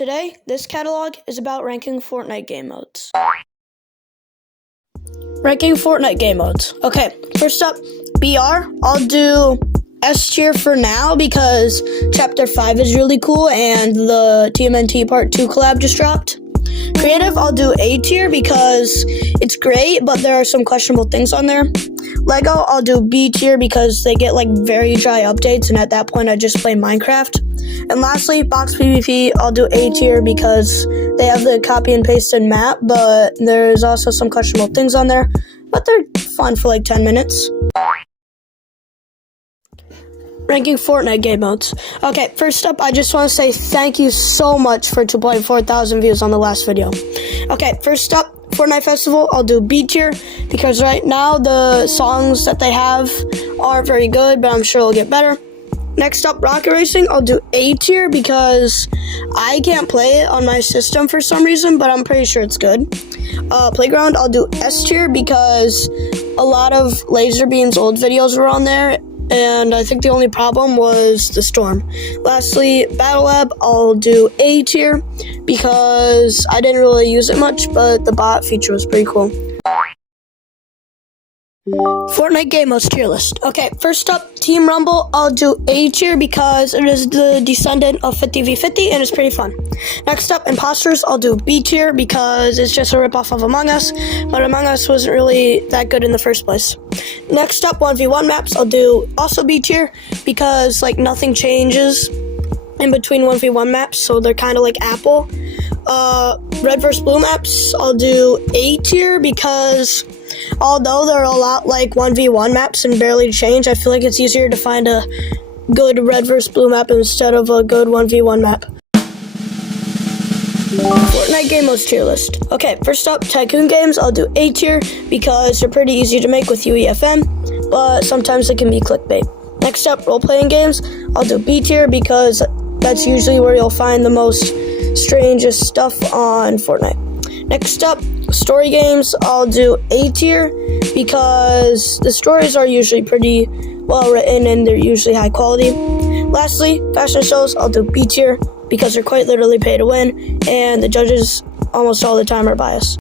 Today, this catalog is about ranking Fortnite game modes. Ranking Fortnite game modes. Okay, first up, BR. I'll do S tier for now because Chapter 5 is really cool and the TMNT Part 2 collab just dropped. Creative, I'll do A tier because it's great, but there are some questionable things on there. Lego, I'll do B tier because they get like very dry updates, and at that point I just play Minecraft. And lastly, box PvP, I'll do A tier because they have the copy and pasted map, but there's also some questionable things on there, but they're fun for like 10 minutes. Ranking Fortnite game modes. Okay, first up, I just want to say thank you so much for 2.4 thousand views on the last video. Okay, first up, Fortnite Festival, I'll do B tier because right now the songs that they have aren't very good, but I'm sure it'll get better. Next up, Rocket Racing, I'll do A tier because I can't play it on my system for some reason, but I'm pretty sure it's good. Playground, I'll do S tier because a lot of Laserbeam's old videos were on there, and I think the only problem was the storm. Lastly, Battle Lab, I'll do A tier because I didn't really use it much, but the bot feature was pretty cool. Fortnite game modes tier list. Okay, first up, Team Rumble, I'll do A tier because it is the descendant of 50v50 and it's pretty fun. Next up, Imposters, I'll do B tier because it's just a ripoff of Among Us, but Among Us wasn't really that good in the first place. Next up, 1v1 maps, I'll do also B tier because like nothing changes in between 1v1 maps, so they're kind of like Apple. Red vs Blue maps, I'll do A tier because although they're a lot like 1v1 maps and barely change, I feel like it's easier to find a good red vs blue map instead of a good 1v1 map. Fortnite game modes tier list. Okay, first up, Tycoon games, I'll do A tier because they're pretty easy to make with UEFN, but sometimes they can be clickbait. Next up, role-playing games, I'll do B tier because that's usually where you'll find the most strangest stuff on Fortnite. Next up, story games, I'll do A tier because the stories are usually pretty well written and they're usually high quality. Lastly, fashion shows, I'll do B tier because they're quite literally pay to win and the judges almost all the time are biased.